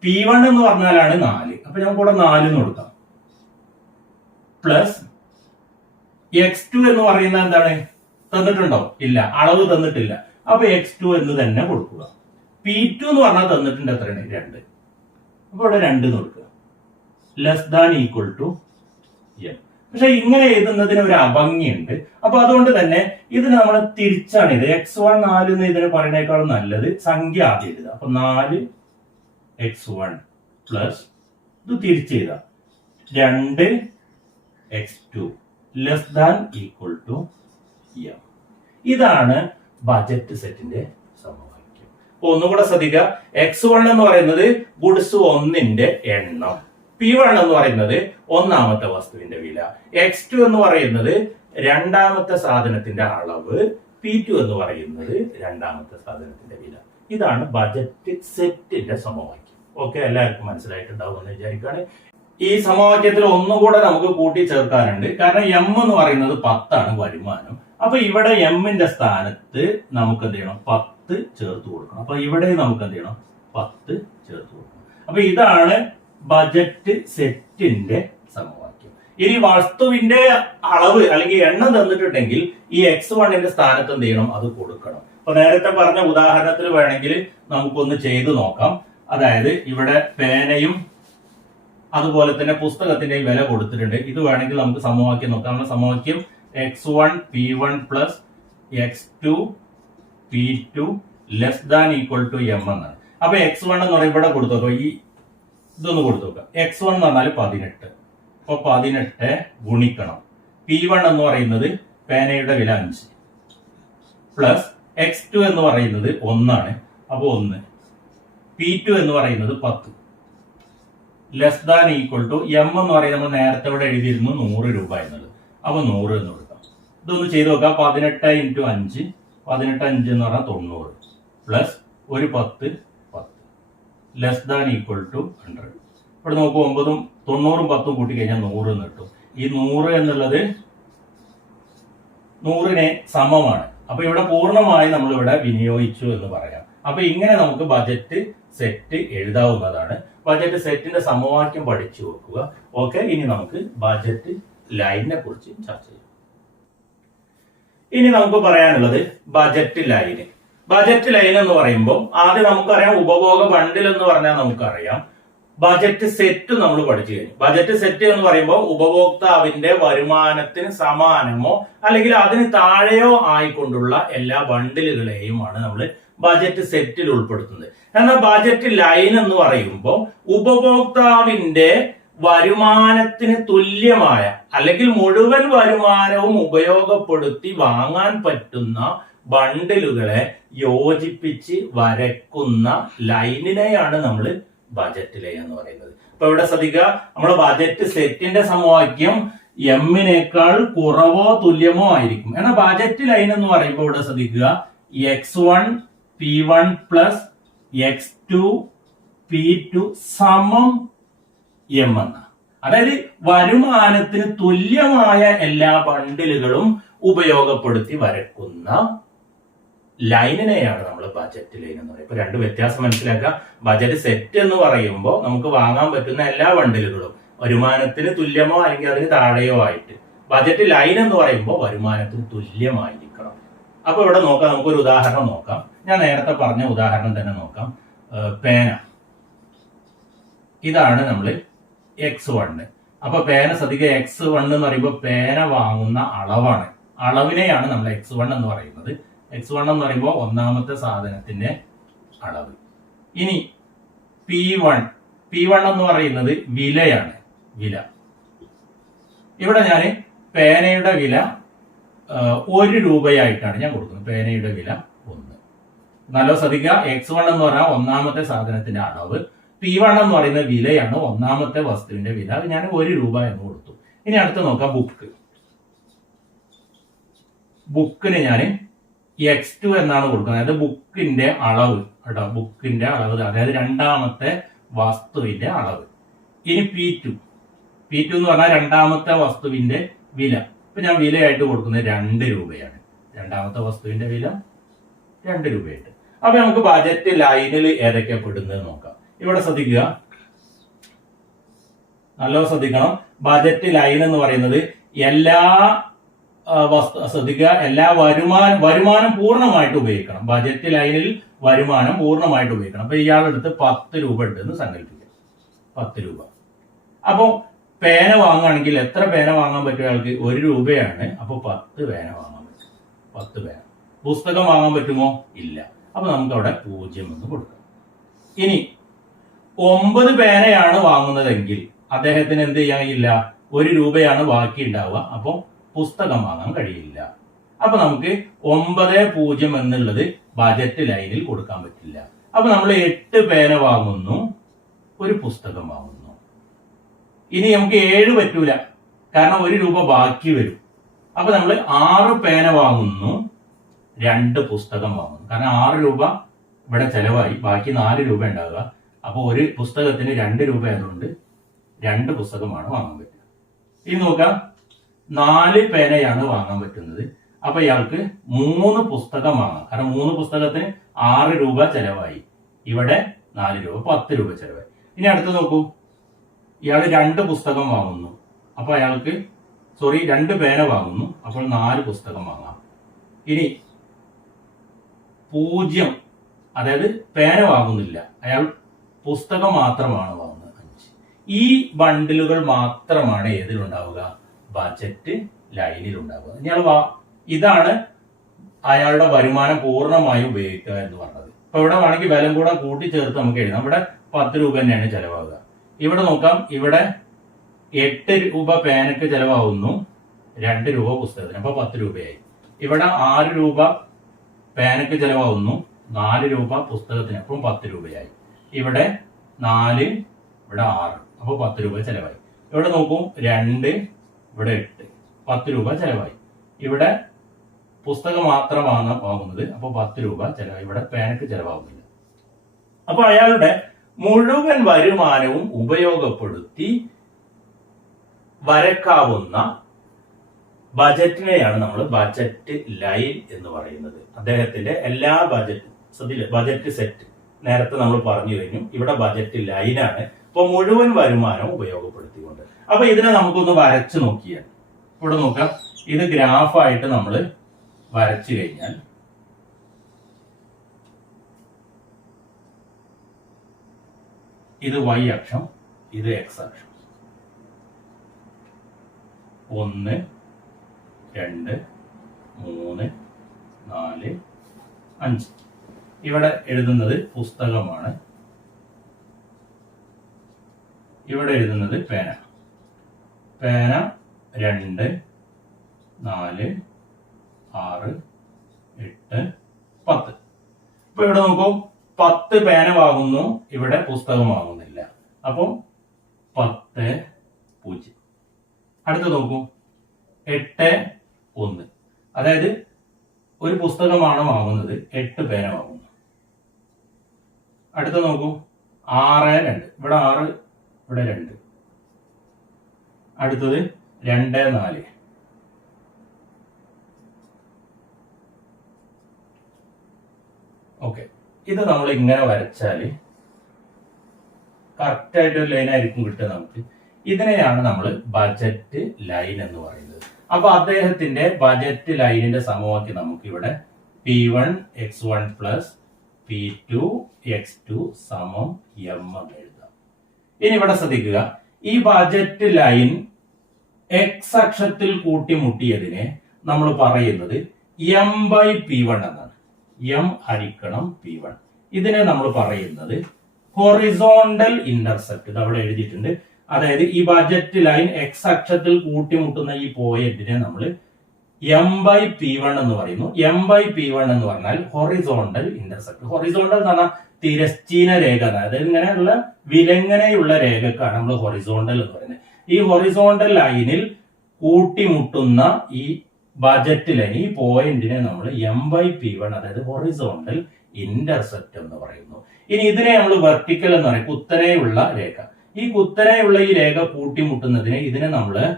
പി വൺ എന്ന് പറഞ്ഞാലാണ് നാല്. അപ്പൊ ഞാൻ കൂടെ നാല് എന്ന് കൊടുക്കാം. പ്ലസ് എക്സ് ടു എന്ന് പറയുന്നത് എന്താണ്? തന്നിട്ടുണ്ടോ? ഇല്ല അളവ് തന്നിട്ടില്ല. അപ്പൊ എക്സ് ടു എന്ന് തന്നെ കൊടുക്കുക. പി ടു എന്ന് പറഞ്ഞാൽ തന്നിട്ടുണ്ട് എത്രയാണ്? രണ്ട്. അപ്പൊ ഇവിടെ രണ്ട് നോക്കുക. Less than equal to m പക്ഷെ ഇങ്ങനെ എഴുതുന്നതിന് ഒരു അഭംഗിയുണ്ട്. അപ്പൊ അതുകൊണ്ട് തന്നെ ഇതിന് നമ്മൾ തിരിച്ചാണ് ഇത് എക്സ് വൺ നാല് എന്ന് ഇതിന് പറയുന്നേക്കാളും നല്ലത് സംഖ്യ ആദ്യം എഴുതുക. അപ്പൊ നാല് എക്സ് വൺ പ്ലസ് ഇത് തിരിച്ചെഴുത രണ്ട് x two less than equal to m ഇതാണ് ബജറ്റ് സെറ്റിന്റെ അപ്പൊ ഒന്നുകൂടെ ശ്രദ്ധിക്കുക. എക്സ് വൺ എന്ന് പറയുന്നത് ഗുഡ്സ് ഒന്നിന്റെ എണ്ണം. പി വൺ എന്ന് പറയുന്നത് ഒന്നാമത്തെ വസ്തുവിന്റെ വില. എക്സ് ടു എന്ന് പറയുന്നത് രണ്ടാമത്തെ സാധനത്തിന്റെ അളവ്. പി ടു എന്ന് പറയുന്നത് രണ്ടാമത്തെ സാധനത്തിന്റെ വില. ഇതാണ് ബജറ്റ് സെറ്റിന്റെ സമവാക്യം. ഓക്കെ എല്ലാവർക്കും മനസ്സിലായിട്ടുണ്ടാവും എന്ന് വിചാരിക്കുകയാണ്. ഈ സമവാക്യത്തിൽ ഒന്നുകൂടെ നമുക്ക് കൂട്ടി ചേർക്കാനുണ്ട് കാരണം എം എന്ന് പറയുന്നത് പത്താണ് വരുമാനം. അപ്പൊ ഇവിടെ എമ്മിന്റെ സ്ഥാനത്ത് നമുക്ക് എന്ത് ചെയ്യണം? പത്ത് ചേർത്ത് കൊടുക്കണം. അപ്പൊ ഇവിടെ നമുക്ക് എന്ത് ചെയ്യണം? പത്ത് ചേർത്ത് കൊടുക്കണം. അപ്പൊ ഇതാണ് ബജറ്റ് സെറ്റിന്റെ സമവാക്യം. ഇനി വസ്തുവിന്റെ അളവ് അല്ലെങ്കിൽ എണ്ണം തന്നിട്ടുണ്ടെങ്കിൽ ഈ എക്സ് വണ്ണിന്റെ സ്ഥാനത്ത് എന്ത് ചെയ്യണം? അത് കൊടുക്കണം. അപ്പൊ നേരത്തെ പറഞ്ഞ ഉദാഹരണത്തിൽ വേണമെങ്കിൽ നമുക്കൊന്ന് ചെയ്തു നോക്കാം. അതായത് ഇവിടെ പേനയും അതുപോലെ തന്നെ പുസ്തകത്തിന്റെയും വില കൊടുത്തിട്ടുണ്ട്. ഇത് വേണമെങ്കിൽ നമുക്ക് സമവാക്യം നോക്കാം. നമ്മുടെ സമവാക്യം x one p one plus x two p two less than equal to m എന്നാണ്. അപ്പൊ എക്സ് വൺ എന്ന് പറയുമ്പോൾ ഇവിടെ കൊടുത്തു നോക്കാം. ഈ ഇതൊന്ന് കൊടുത്തു നോക്കാം. എക്സ് വൺ എന്ന് പറഞ്ഞാൽ പതിനെട്ട്. അപ്പൊ പതിനെട്ട് ഗുണിക്കണം. പി വൺ എന്ന് പറയുന്നത് പേനയുടെ വില അഞ്ച്. പ്ലസ് എക്സ് ടു എന്ന് പറയുന്നത് ഒന്നാണ്. അപ്പോൾ ഒന്ന്. പി ടു എന്ന് പറയുന്നത് പത്ത്. Less than equal to m എന്ന് പറയുന്നത് നമ്മൾ നേരത്തെ ഇവിടെ എഴുതിയിരുന്നു നൂറ് രൂപ എന്നുള്ളത്. അപ്പോൾ നൂറ് എന്ന് കൊടുക്കാം. ഇതൊന്ന് ചെയ്ത് നോക്കാം. പതിനെട്ട് ഇന്റു അഞ്ച് പതിനെട്ട് അഞ്ച് എന്ന് പറഞ്ഞാൽ തൊണ്ണൂറ്. പ്ലസ് ഒരു പത്ത് പത്ത്. Less than equal to hundred ഇവിടെ നോക്കുക ഒമ്പതും തൊണ്ണൂറും പത്തും കൂട്ടി കഴിഞ്ഞാൽ നൂറ് എന്ന് കിട്ടും. ഈ നൂറ് എന്നുള്ളത് നൂറിനെ സമമാണ്. അപ്പൊ ഇവിടെ പൂർണമായി നമ്മൾ ഇവിടെ വിനിയോഗിച്ചു എന്ന് പറയാം. അപ്പൊ ഇങ്ങനെ നമുക്ക് ബജറ്റ് സെറ്റ് എഴുതാവുന്നതാണ്. ബജറ്റ് സെറ്റിന്റെ സമവാക്യം പഠിച്ചു വെക്കുക. ഓക്കെ ഇനി നമുക്ക് ബജറ്റ് ലൈനിനെ കുറിച്ച് ചർച്ച ചെയ്യാം. ഇനി നമുക്ക് പറയാനുള്ളത് ബജറ്റ് ലൈന് ബജറ്റ് ലൈൻ എന്ന് പറയുമ്പോൾ ആദ്യം നമുക്കറിയാം ഉപഭോഗ ബണ്ടിൽ എന്ന് പറഞ്ഞാൽ നമുക്കറിയാം. ബജറ്റ് സെറ്റ് നമ്മൾ പഠിച്ചു കഴിഞ്ഞു. ബജറ്റ് സെറ്റ് എന്ന് പറയുമ്പോൾ ഉപഭോക്താവിന്റെ വരുമാനത്തിന് സമാനമോ അല്ലെങ്കിൽ അതിന് താഴെയോ ആയിക്കൊണ്ടുള്ള എല്ലാ ബണ്ടിലുകളെയുമാണ് നമ്മൾ ബജറ്റ് സെറ്റിൽ ഉൾപ്പെടുത്തുന്നത്. എന്നാൽ ബജറ്റ് ലൈൻ എന്ന് പറയുമ്പോൾ ഉപഭോക്താവിന്റെ വരുമാനത്തിന് തുല്യമായ അല്ലെങ്കിൽ മുഴുവൻ വരുമാനവും ഉപയോഗപ്പെടുത്തി വാങ്ങാൻ പറ്റുന്ന ബണ്ടിലുകളെ യോജിപ്പിച്ച് വരക്കുന്ന ലൈനിനെയാണ് നമ്മൾ ബജറ്റ് ലൈൻ എന്ന് പറയുന്നത്. അപ്പൊ ഇവിടെ ശ്രദ്ധിക്കുക നമ്മുടെ ബജറ്റ് സെറ്റിന്റെ സമവാക്യം എമ്മിനേക്കാൾ കുറവോ തുല്യമോ ആയിരിക്കും. എന്നാൽ ബജറ്റ് ലൈൻ എന്ന് പറയുമ്പോൾ ഇവിടെ ശ്രദ്ധിക്കുക x one p one plus x two p two സമം എം എന്ന. അതായത് വരുമാനത്തിന് തുല്യമായ എല്ലാ ബണ്ടിലുകളും ഉപയോഗപ്പെടുത്തി വരക്കുന്ന ലൈനിനെയാണ് നമ്മൾ ബജറ്റ് ലൈൻ എന്ന് പറയുന്നത് രണ്ട് വ്യത്യാസം മനസ്സിലാക്കുക. ബജറ്റ് സെറ്റ് എന്ന് പറയുമ്പോൾ നമുക്ക് വാങ്ങാൻ പറ്റുന്ന എല്ലാ ബണ്ടിലുകളും വരുമാനത്തിന് തുല്യമോ അല്ലെങ്കിൽ അതിന് താഴെയോ ആയിട്ട്. ബജറ്റ് ലൈൻ എന്ന് പറയുമ്പോൾ വരുമാനത്തിന് തുല്യമായിരിക്കണം. അപ്പൊ ഇവിടെ നോക്കാം. നമുക്ക് ഒരു ഉദാഹരണം നോക്കാം. ഞാൻ നേരത്തെ പറഞ്ഞ ഉദാഹരണം തന്നെ നോക്കാം. പേന. ഇതാണ് നമ്മൾ എക്സ് വണ്ണ് അപ്പൊ പേന ശ്രദ്ധിക്കുക എക്സ് വൺ എന്ന് പറയുമ്പോൾ പേന വാങ്ങുന്ന അളവാണ്. അളവിനെയാണ് നമ്മൾ എക്സ് വൺ എന്ന് പറയുന്നത്. എക്സ് വൺ എന്ന് പറയുമ്പോൾ ഒന്നാമത്തെ സാധനത്തിന്റെ അളവ്. ഇനി പി വൺ പി വൺ എന്ന് പറയുന്നത് വിലയാണ്. വില. ഇവിടെ ഞാൻ പേനയുടെ വില ഒരു രൂപയായിട്ടാണ് ഞാൻ കൊടുക്കുന്നത്. പേനയുടെ വില ഒന്ന്. നല്ല ശ്രദ്ധിക്കുക എക്സ് വൺ എന്ന് പറഞ്ഞാൽ ഒന്നാമത്തെ സാധനത്തിന്റെ അളവ്. പി വൺ എന്ന് പറയുന്ന വിലയാണ് ഒന്നാമത്തെ വസ്തുവിന്റെ വില. ഞാൻ ഒരു രൂപ എന്ന് കൊടുത്തു. ഇനി അടുത്ത് നോക്കാം ബുക്ക് ബുക്കിന് ഞാൻ എക്സ് ടു എന്നാണ് കൊടുക്കുന്നത്. അതായത് ബുക്കിന്റെ അളവ് കേട്ടോ. ബുക്കിന്റെ അളവ്. അതായത് രണ്ടാമത്തെ വസ്തുവിന്റെ അളവ്. ഇനി പി ടു പി ടു എന്ന് പറഞ്ഞാൽ രണ്ടാമത്തെ വസ്തുവിന്റെ വില. ഇപ്പൊ ഞാൻ വിലയായിട്ട് കൊടുക്കുന്നത് രണ്ട് രൂപയാണ്. രണ്ടാമത്തെ വസ്തുവിന്റെ വില രണ്ട് രൂപയായിട്ട്. അപ്പൊ നമുക്ക് ബജറ്റ് ലൈനിൽ ഏതൊക്കെ പെടുന്നത് നോക്കാം. ഇവിടെ ശ്രദ്ധിക്കുക. നല്ലോണം ശ്രദ്ധിക്കണം. ബജറ്റ് ലൈൻ എന്ന് പറയുന്നത് എല്ലാ വസ്തു ശ്രദ്ധിക്കുക. എല്ലാ വരുമാനം വരുമാനം പൂർണമായിട്ട് ഉപയോഗിക്കണം. ബജറ്റ് ലൈനിൽ വരുമാനം പൂർണമായിട്ട് ഉപയോഗിക്കണം. അപ്പൊ ഇയാളെടുത്ത് പത്ത് രൂപ ഉണ്ടെന്ന് സങ്കല്പിക്കുക. പത്ത് രൂപ. അപ്പോൾ പേന വാങ്ങുകയാണെങ്കിൽ എത്ര പേന വാങ്ങാൻ പറ്റും അയാൾക്ക്? ഒരു രൂപയാണ്. അപ്പോൾ പത്ത് പേന വാങ്ങാൻ പറ്റും. പത്ത് പേന. പുസ്തകം വാങ്ങാൻ പറ്റുമോ? ഇല്ല. അപ്പൊ നമുക്ക് അവിടെ പൂജ്യം എന്ന് കൊടുക്കാം. ഇനി ഒമ്പത് പേനയാണ് വാങ്ങുന്നതെങ്കിൽ അദ്ദേഹത്തിന് എന്ത് ചെയ്യാൻ കഴിയില്ല ഒരു രൂപയാണ് ബാക്കി ഉണ്ടാവുക അപ്പൊ പുസ്തകം വാങ്ങാൻ കഴിയില്ല. അപ്പൊ നമുക്ക് ഒമ്പത് പൂജ്യം എന്നുള്ളത് ബജറ്റ് ലൈനിൽ കൊടുക്കാൻ പറ്റില്ല. അപ്പൊ നമ്മൾ എട്ട് പേന വാങ്ങുന്നു ഒരു പുസ്തകം വാങ്ങുന്നു. ഇനി നമുക്ക് ഏഴ് പറ്റൂല. കാരണം ഒരു രൂപ ബാക്കി വരും. അപ്പൊ നമ്മൾ ആറ് പേന വാങ്ങുന്നു രണ്ട് പുസ്തകം വാങ്ങുന്നു. കാരണം ആറ് രൂപ ഇവിടെ ചെലവായി. ബാക്കി നാല് രൂപ ഉണ്ടാവുക. അപ്പോൾ ഒരു പുസ്തകത്തിന് രണ്ട് രൂപ ആയതുകൊണ്ട് രണ്ട് പുസ്തകമാണ് വാങ്ങാൻ പറ്റുക. ഇനി നോക്കാം. നാല് പേനയാണ് വാങ്ങാൻ പറ്റുന്നത്. അപ്പൊ ഇയാൾക്ക് മൂന്ന് പുസ്തകം വാങ്ങാം. കാരണം മൂന്ന് പുസ്തകത്തിന് ആറ് രൂപ ചെലവായി. ഇവിടെ നാല് രൂപ പത്ത് രൂപ ചെലവായി. ഇനി അടുത്ത് നോക്കൂ. ഇയാൾ രണ്ട് പുസ്തകം വാങ്ങുന്നു. അപ്പൊ അയാൾക്ക് സോറി രണ്ട് പേന വാങ്ങുന്നു. അപ്പോൾ നാല് പുസ്തകം വാങ്ങാം. ഇനി പൂജ്യം അതായത് പേന വാങ്ങുന്നില്ല. അയാൾ പുസ്തകം മാത്രമാണ് വാങ്ങുന്നത്. അഞ്ച് ഈ ബണ്ടിലുകൾ മാത്രമാണ് ഏതിലുണ്ടാവുക ബജറ്റ് ലൈനിൽ ഉണ്ടാവുക. ഇയാൾ ഇതാണ് അയാളുടെ വരുമാനം പൂർണമായി ഉപയോഗിക്കുക എന്ന് പറഞ്ഞത്. ഇപ്പൊ ഇവിടെ വേണമെങ്കിൽ വില കൂടെ കൂട്ടിച്ചേർത്ത് നമുക്ക് എഴുതാം. ഇവിടെ പത്ത് രൂപ തന്നെയാണ് ചെലവാകുക. ഇവിടെ നോക്കാം. ഇവിടെ എട്ട് രൂപ പേനക്ക് ചെലവാകുന്നു. രണ്ട് രൂപ പുസ്തകത്തിന്. അപ്പൊ പത്ത് രൂപയായി. ഇവിടെ ആറ് രൂപ പേനക്ക് ചെലവാകുന്നു. നാല് രൂപ പുസ്തകത്തിന്. അപ്പം പത്ത് രൂപയായി. ഇവിടെ നാല് ഇവിടെ ആറ്. അപ്പോൾ പത്ത് രൂപ ചിലവായി. ഇവിടെ നോക്കൂ രണ്ട് ഇവിടെ എട്ട്. പത്ത് രൂപ ചിലവായി. ഇവിടെ പുസ്തകം മാത്രമാണ് വാങ്ങുന്നത്. അപ്പോൾ പത്ത് രൂപ ചിലവായി. ഇവിടെ പേനക്ക് ചിലവാകുന്നില്ല. അപ്പോൾ അയാളുടെ മുഴുവൻ വരുമാനവും ഉപയോഗപ്പെടുത്തി വരക്കാവുന്ന ബജറ്റിനെയാണ് നമ്മൾ ബജറ്റ് ലൈൻ എന്ന് പറയുന്നത്. അദ്ദേഹത്തിന്റെ എല്ലാ ബജറ്റ് ബജറ്റ് സെറ്റ്. നേരത്തെ നമ്മൾ പറഞ്ഞു കഴിഞ്ഞു ഇവിടെ ബജറ്റ് ലൈനാണ് ഇപ്പൊ മുഴുവൻ വരുമാനം ഉപയോഗപ്പെടുത്തിക്കൊണ്ട്. അപ്പൊ ഇതിനെ നമുക്കൊന്ന് വരച്ച് നോക്കിയാൽ ഇവിടെ നോക്കാം. ഇത് ഗ്രാഫായിട്ട് നമ്മൾ വരച്ചു കഴിഞ്ഞാൽ ഇത് വൈ അക്ഷം ഇത് എക്സ് അക്ഷം. ഒന്ന് രണ്ട് മൂന്ന് നാല് അഞ്ച്. ഇവിടെ എഴുതുന്നത് പുസ്തകമാണ്. ഇവിടെ എഴുതുന്നത് പേന. പേന രണ്ട് നാല് ആറ് എട്ട് പത്ത്. ഇപ്പൊ ഇവിടെ നോക്കൂ പത്ത് പേന വാങ്ങുന്നു ഇവിടെ പുസ്തകം വാങ്ങുന്നില്ല. അപ്പം പത്ത് പൂജ്യം. അടുത്ത നോക്കൂ എട്ട് ഒന്ന്. അതായത് ഒരു പുസ്തകമാണ് വാങ്ങുന്നത് എട്ട് പേന വാങ്ങുന്നു. അടുത്ത നോക്കൂ. ആറ് രണ്ട്. ഇവിടെ ആറ് ഇവിടെ രണ്ട്. അടുത്തത് രണ്ട് നാല്. ഓക്കെ. ഇത് നമ്മൾ ഇങ്ങനെ വരച്ചാൽ കറക്റ്റായിട്ട് ഒരു ലൈൻ ആയിരിക്കും കിട്ടുക നമുക്ക്. ഇതിനെയാണ് നമ്മൾ ബജറ്റ് ലൈൻ എന്ന് പറയുന്നത്. അപ്പൊ അദ്ദേഹത്തിന്റെ ബജറ്റ് ലൈനിന്റെ സമവാക്യം നമുക്ക് ഇവിടെ p one x one plus p two x two സമം എം എന്ന് എഴുതാം. ഇനി ഇവിടെ ശ്രദ്ധിക്കുക. ഈ ബജറ്റ് ലൈൻ എക്സ് അക്ഷത്തിൽ കൂട്ടിമുട്ടിയതിനെ നമ്മൾ പറയുന്നത് എം ബൈ പി വൺ എന്നാണ്. എം ഹരിക്കണം പി വൺ ഇതിനെ നമ്മൾ പറയുന്നത് ഹൊറിസോണ്ടൽ ഇന്റർസെപ്റ്റ് ഇത് അവിടെ എഴുതിയിട്ടുണ്ട്. അതായത് ഈ ബജറ്റ് ലൈൻ എക്സ് അക്ഷത്തിൽ കൂട്ടിമുട്ടുന്ന ഈ പോയിന്റിനെ നമ്മൾ എം ബൈ പി വൺ എന്ന് പറയുന്നു. എം ബൈ പി വൺ എന്ന് പറഞ്ഞാൽ ഹൊറിസോണ്ടൽ ഇന്റർസെപ്റ്റ് ഹൊറിസോണ്ടൽ എന്ന് പറഞ്ഞാൽ തിരശ്ചീന രേഖ. അതായത് ഇങ്ങനെയുള്ള വിലങ്ങനെയുള്ള രേഖക്കാണ് നമ്മൾ ഹൊറിസോണ്ടൽ എന്ന് പറയുന്നത്. ഈ ഹൊറിസോണ്ടൽ ലൈനിൽ കൂട്ടിമുട്ടുന്ന ഈ ബജറ്റ് ലൈൻ ഈ പോയിന്റിനെ നമ്മൾ എം ബൈ പി വൺ അതായത് ഹൊറിസോണ്ടൽ ഇന്റർസെപ്റ്റ് എന്ന് പറയുന്നു. ഇനി ഇതിനെ നമ്മൾ വെർട്ടിക്കൽ എന്ന് പറയും കുത്തനെയുള്ള രേഖ. ഈ കുത്തനെയുള്ള ഈ രേഖ കൂട്ടിമുട്ടുന്നതിനെ ഇതിനെ നമ്മൾ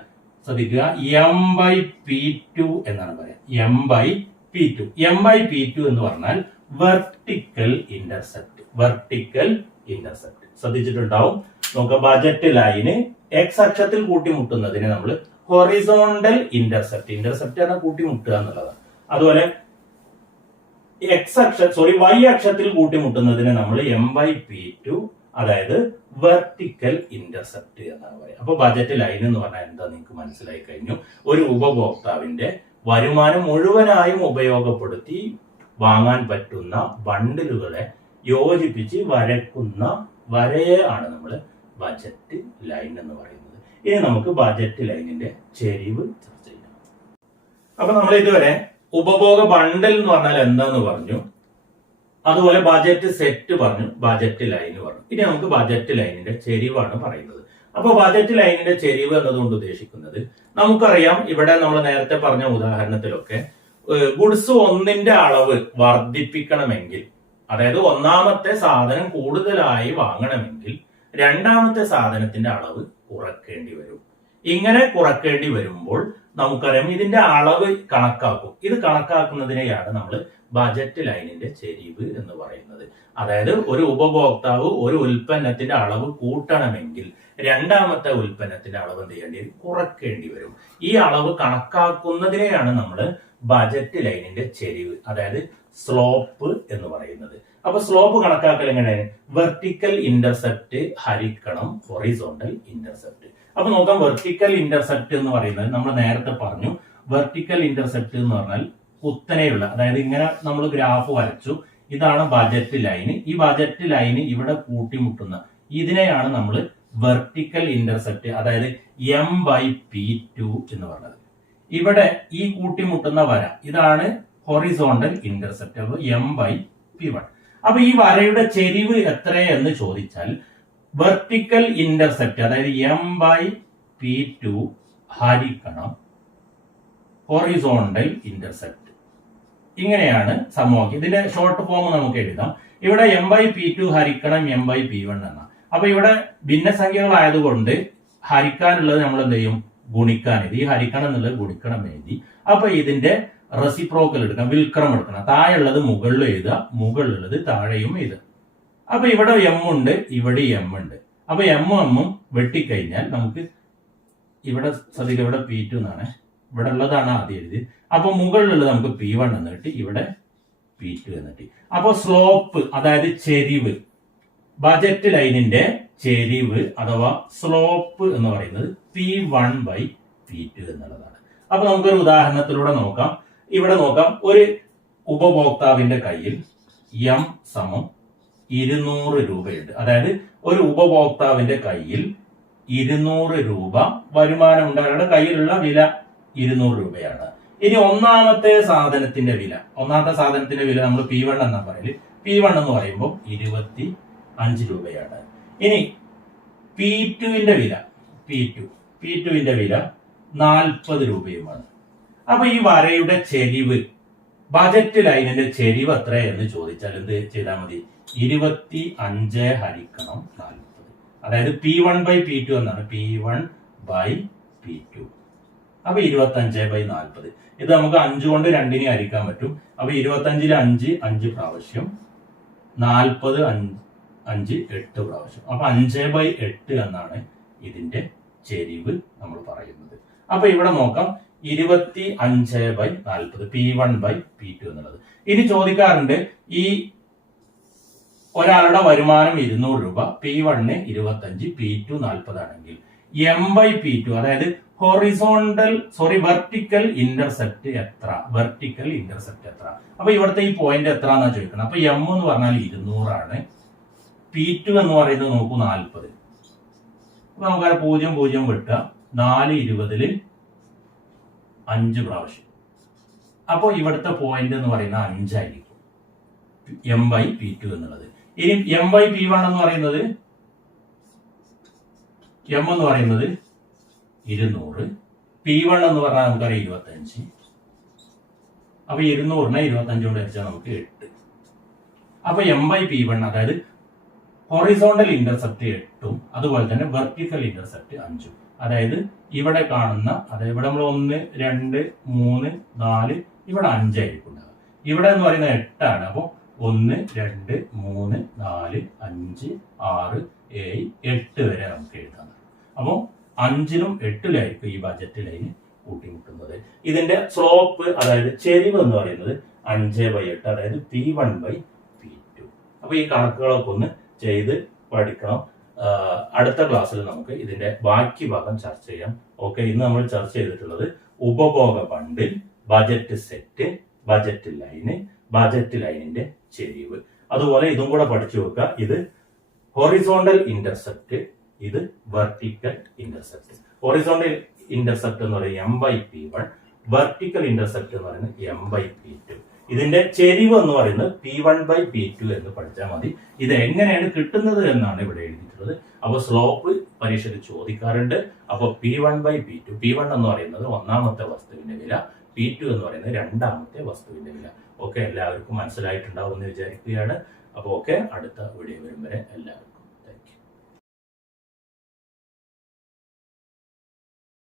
ശ്രദ്ധിക്കുക. എം ബൈ പി ടു എന്നാണ് പറയുക. M by P two M by P two എന്ന് പറഞ്ഞാൽ വെർട്ടിക്കൽ ഇന്റർസെപ്റ്റ് വെർട്ടിക്കൽ ഇന്റർസെപ്റ്റ് ശ്രദ്ധിച്ചിട്ടുണ്ടാവും. നമുക്ക് ബജറ്റ് ലൈന് എക്സ് അക്ഷത്തിൽ കൂട്ടിമുട്ടുന്നതിന് നമ്മൾ ഹൊറിസോണ്ടൽ ഇന്റർസെപ്റ്റ് ഇന്റർസെപ്റ്റ് ആണ് കൂട്ടിമുട്ടുക എന്നുള്ളതാണ്. അതുപോലെ എക്സ് അക്ഷ സോറി വൈ അക്ഷത്തിൽ കൂട്ടിമുട്ടുന്നതിന് നമ്മൾ എം വൈ പി ടു അതായത് വെർട്ടിക്കൽ ഇന്റർസെപ്റ്റ് എന്നാണ് പറയുക. അപ്പൊ ബജറ്റ് ലൈൻ എന്ന് പറഞ്ഞാൽ എന്താ നിങ്ങൾക്ക് മനസ്സിലായി കഴിഞ്ഞു? ഒരു ഉപഭോക്താവിന്റെ വരുമാനം മുഴുവനായും ഉപയോഗപ്പെടുത്തി വാങ്ങാൻ പറ്റുന്ന ബണ്ടിലുകളെ യോജിപ്പിച്ച് വരക്കുന്ന ആണ് നമ്മൾ ബജറ്റ് ലൈൻ എന്ന് പറയുന്നത്. ഇനി നമുക്ക് ബജറ്റ് ലൈനിന്റെ ചെരിവ് ചർച്ച ചെയ്യാം. അപ്പൊ നമ്മൾ ഇതുവരെ ഉപഭോഗ ബണ്ടൽ എന്ന് പറഞ്ഞാൽ എന്താന്ന് പറഞ്ഞു? അതുപോലെ ബജറ്റ് സെറ്റ് പറഞ്ഞു ബജറ്റ് ലൈൻ പറഞ്ഞു. ഇനി നമുക്ക് ബജറ്റ് ലൈനിന്റെ ചെരിവാണ് പറയുന്നത്. അപ്പോൾ ബജറ്റ് ലൈനിന്റെ ചെരിവ് എന്നതുകൊണ്ട് ഉദ്ദേശിക്കുന്നത് നമുക്കറിയാം ഇവിടെ നമ്മൾ നേരത്തെ പറഞ്ഞ ഉദാഹരണത്തിലൊക്കെ ഗുഡ്സ് ഒന്നിന്റെ അളവ് വർദ്ധിപ്പിക്കണമെങ്കിൽ അതായത് ഒന്നാമത്തെ സാധനം കൂടുതലായി വാങ്ങണമെങ്കിൽ രണ്ടാമത്തെ സാധനത്തിന്റെ അളവ് കുറക്കേണ്ടി വരും. ഇങ്ങനെ കുറക്കേണ്ടി വരുമ്പോൾ നമുക്കറിയാം ഇതിന്റെ അളവ് കണക്കാക്കും. ഇത് കണക്കാക്കുന്നതിനെയാണ് നമ്മൾ ബജറ്റ് ലൈനിന്റെ ചെരിവ് എന്ന് പറയുന്നത്. അതായത് ഒരു ഉപഭോക്താവ് ഒരു ഉൽപ്പന്നത്തിന്റെ അളവ് കൂട്ടണമെങ്കിൽ രണ്ടാമത്തെ ഉൽപ്പന്നത്തിന്റെ അളവ് എന്ത് ചെയ്യേണ്ടി കുറക്കേണ്ടി വരും. ഈ അളവ് കണക്കാക്കുന്നതിനെയാണ് നമ്മൾ ബജറ്റ് ലൈനിന്റെ ചെരിവ് അതായത് സ്ലോപ്പ് എന്ന് പറയുന്നത്. അപ്പൊ സ്ലോപ്പ് കണക്കാക്കൽ എങ്ങനെയാണ് വെർട്ടിക്കൽ ഇന്റർസെപ്റ്റ് ഹരിക്കണം ഹൊറിസോണ്ടൽ ഇന്റർസെപ്റ്റ് അപ്പൊ നോക്കാം വെർട്ടിക്കൽ ഇന്റർസെപ്റ്റ് എന്ന് പറയുന്നത് നമ്മൾ നേരത്തെ പറഞ്ഞു. വെർട്ടിക്കൽ ഇന്റർസെപ്റ്റ് എന്ന് പറഞ്ഞാൽ കുത്തനെയുള്ള അതായത് ഇങ്ങനെ നമ്മൾ ഗ്രാഫ് വരച്ചു. ഇതാണ് ബജറ്റ് ലൈന് ഈ ബജറ്റ് ലൈന് ഇവിടെ കൂട്ടിമുട്ടുന്ന ഇതിനെയാണ് നമ്മൾ വെർട്ടിക്കൽ ഇന്റർസെപ്റ്റ് അതായത് എം ബൈ പി ടു എന്ന് പറയുന്നത് ഇവിടെ ഈ കൂട്ടിമുട്ടുന്ന വര ഇതാണ് horizontal intercept m by p one അപ്പൊ ഈ വരയുടെ ചെരിവ് എത്രയെന്ന് ചോദിച്ചാൽ വെർട്ടിക്കൽ ഇന്റർസെപ്റ്റ് അതായത് എം ബൈ പി ടു ഹരിക്കണം ഹൊറിസോണ്ടൽ ഇന്റർസെപ്റ്റ് ഇങ്ങനെയാണ് സമവാക്യം. ഇതിന്റെ ഷോർട്ട് ഫോം നമുക്ക് എഴുതാം. ഇവിടെ എം ബൈ പി ടു ഹരിക്കണം എം ബൈ പി വൺ എന്ന അപ്പൊ ഇവിടെ ഭിന്നസംഖ്യകളായതുകൊണ്ട് ഹരിക്കാനുള്ളത് നമ്മൾ എന്ത് ചെയ്യും? ഗുണിക്കാൻ എഴുതി ഈ ഹരിക്കണം എന്നുള്ളത് ഗുണിക്കണം എഴുതി. അപ്പൊ ഇതിന്റെ റെസിപ്രോക്കൽ എടുക്കണം വിൽക്രം എടുക്കണം. താഴെയുള്ളത് മുകളിൽ എഴുതുക മുകളിലുള്ളത് താഴെയും എഴുതുക. അപ്പൊ ഇവിടെ എം ഉണ്ട് ഇവിടെ എം ഉണ്ട്. അപ്പൊ എമ്മും എമ്മും വെട്ടിക്കഴിഞ്ഞാൽ നമുക്ക് ഇവിടെ ശ്രദ്ധിക്കുക ഇവിടെ പി ടു എന്നാണ്. ഇവിടെ ഉള്ളതാണ് ആദ്യം എഴുതി അപ്പൊ മുകളിലുള്ളത് നമുക്ക് പി വൺ എന്ന് കിട്ടി ഇവിടെ പി ടു എന്ന് കിട്ടി. അപ്പൊ സ്ലോപ്പ് അതായത് ചെരിവ് ബജറ്റ് ലൈനിന്റെ ചെരിവ് അഥവാ സ്ലോപ്പ് എന്ന് പറയുന്നത് p one by p two എന്നുള്ളതാണ്. അപ്പൊ നമുക്കൊരു ഉദാഹരണത്തിലൂടെ നോക്കാം. ഇവിടെ നോക്കാം. ഒരു ഉപഭോക്താവിന്റെ കയ്യിൽ എം സമം ഇരുന്നൂറ് രൂപയുണ്ട്. അതായത് ഒരു ഉപഭോക്താവിന്റെ കയ്യിൽ ഇരുന്നൂറ് രൂപ വരുമാനം ഉണ്ട്. അയാളുടെ കയ്യിലുള്ള വില ഇരുന്നൂറ് രൂപയാണ്. ഇനി ഒന്നാമത്തെ സാധനത്തിന്റെ വില. ഒന്നാമത്തെ സാധനത്തിന്റെ വില നമ്മൾ പി വൺ എന്നാ പറയൽ. പി വൺ എന്ന് പറയുമ്പോൾ ഇരുപത്തി അഞ്ച് രൂപയാണ്. ഇനി പി ടുവിന്റെ വില. പി ടു പി ടുവിന്റെ വില നാൽപ്പത് രൂപയുമാണ്. അപ്പൊ ഈ വരയുടെ ചെരിവ് ബജറ്റ് ലൈനിന്റെ ചെരിവ് എത്ര എന്ന് ചോദിച്ചാൽ എന്ത് ചെയ്താൽ മതി? ഇരുപത്തി അഞ്ച് ഹരിക്കണം നാൽപ്പത്. അതായത് p one by p two എന്നാണ്. P one by p two അപ്പൊ ഇരുപത്തി അഞ്ച് ബൈ നാൽപ്പത്. ഇത് നമുക്ക് അഞ്ച് കൊണ്ട് രണ്ടിനെ ഹരിക്കാൻ പറ്റും. അപ്പൊ ഇരുപത്തി അഞ്ചിൽ അഞ്ച് അഞ്ച് പ്രാവശ്യം നാൽപ്പത് അഞ്ച് അഞ്ച് എട്ട് പ്രാവശ്യം. അപ്പൊ അഞ്ച് ബൈ എട്ട് എന്നാണ് ഇതിന്റെ ചെരിവ് നമ്മൾ പറയുന്നത്. അപ്പൊ ഇവിടെ നോക്കാം. ഇരുപത്തി അഞ്ച് ബൈ നാൽപ്പത് p one by p two എന്നുള്ളത്. ഇനി ചോദിക്കാറുണ്ട് ഈ ഒരാളുടെ വരുമാനം ഇരുന്നൂറ് രൂപ പി വണ്ണ് ഇരുപത്തഞ്ച് പി ടു നാൽപ്പതാണെങ്കിൽ എം ബൈ പി ടു അതായത് ഹൊറിസോണ്ടൽ സോറി വെർട്ടിക്കൽ ഇന്റർസെപ്റ്റ് എത്ര? വെർട്ടിക്കൽ ഇന്റർസെപ്റ്റ് എത്ര? അപ്പൊ ഇവിടുത്തെ ഈ പോയിന്റ് എത്ര എന്നാണ് ചോദിക്കുന്നത്? അപ്പൊ എം എന്ന് പറഞ്ഞാൽ ഇരുന്നൂറാണ്. പി ടു എന്ന് പറയുന്നത് നോക്കൂ നാൽപ്പത്. അപ്പൊ നമുക്കത് പൂജ്യം പൂജ്യം വിട്ട നാല് ഇരുപതിൽ അഞ്ച് പ്രാവശ്യം. അപ്പോൾ ഇവിടുത്തെ പോയിന്റ് എന്ന് പറയുന്നത് അഞ്ചായിരിക്കും. എം ബൈ പി ടു എന്നുള്ളത്. ഇനി എം ബൈ പി വൺ എന്ന് പറയുന്നത്? എം എന്ന് പറയുന്നത് ഇരുന്നൂറ്. പി വൺ എന്ന് പറഞ്ഞാൽ നമുക്കറിയാം ഇരുപത്തഞ്ച്. അപ്പൊ ഇരുന്നൂറിനെ ഇരുപത്തഞ്ച് കൊണ്ട് വെച്ചാൽ നമുക്ക് എട്ട്. അപ്പൊ എം ബൈ പി വൺ അതായത് ഹൊറിസോണ്ടൽ ഇന്റർസെപ്റ്റ് എട്ടും അതുപോലെ തന്നെ വെർട്ടിക്കൽ ഇന്റർസെപ്റ്റ് അഞ്ചും. അതായത് ഇവിടെ കാണുന്ന അതായത് ഇവിടെ നമ്മൾ ഒന്ന് രണ്ട് മൂന്ന് നാല് ഇവിടെ അഞ്ചായിരിക്കും ഇവിടെ എന്ന് പറയുന്നത് എട്ടാണ്. അപ്പോൾ ഒന്ന് രണ്ട് മൂന്ന് നാല് അഞ്ച് ആറ് ഏഴ് എട്ട് വരെ നമുക്ക് എഴുതാം. അപ്പോൾ അഞ്ചിനും എട്ടിലായിരിക്കും ഈ ബജറ്റ് ലൈന് കൂട്ടിമുട്ടുന്നത്. ഇതിന്റെ സ്ലോപ്പ് അതായത് ചെരിവ് എന്ന് പറയുന്നത് അഞ്ച് ബൈ എട്ട് അതായത് p one by p two അപ്പൊ ഈ കണക്കുകളൊക്കെ ഒന്ന് ചെയ്ത് പഠിക്കണം. അടുത്ത ക്ലാസ്സിൽ നമുക്ക് ഇതിന്റെ ബാക്കി ഭാഗം ചർച്ച ചെയ്യാം. ഓക്കെ ഇന്ന് നമ്മൾ ചർച്ച ചെയ്തിട്ടുള്ളത് ഉപഭോഗ bundle budget set budget line budget ലൈനിന്റെ ചെരിവ്. അതുപോലെ ഇതും കൂടെ പഠിച്ചു വെക്കുക. ഇത് ഹൊറിസോണ്ടൽ ഇന്റർസെപ്റ്റ് ഇത് വെർട്ടിക്കൽ ഇന്റർസെപ്റ്റ്. ഹൊറിസോണ്ടൽ ഇന്റർസെപ്റ്റ് എന്ന് പറയുന്നത് m by p one vertical intercept എന്ന് പറയുന്നത് എം ബൈ പി ടു ഇതിന്റെ ചെരിവ് എന്ന് പറയുന്നത് p one by p two എന്ന് പഠിച്ചാൽ മതി. ഇത് എങ്ങനെയാണ് കിട്ടുന്നത് എന്നാണ് ഇവിടെ എഴുതിയിട്ടുള്ളത്. അപ്പോൾ സ്ലോപ്പ് പരീക്ഷയിൽ ചോദിക്കാറുണ്ട്. അപ്പോൾ p one by p two p one എന്ന് പറയുന്നത് ഒന്നാമത്തെ വസ്തുവിന്റെ വില പി ടു എന്ന് പറയുന്നത് രണ്ടാമത്തെ വസ്തുവിന്റെ വില. ഓക്കെ എല്ലാവർക്കും മനസ്സിലായിട്ടുണ്ടാവും എന്ന് വിചാരിക്കുകയാണ്. അപ്പോൾ ഓക്കെ അടുത്ത വീഡിയോ വരും വരെ എല്ലാവർക്കും.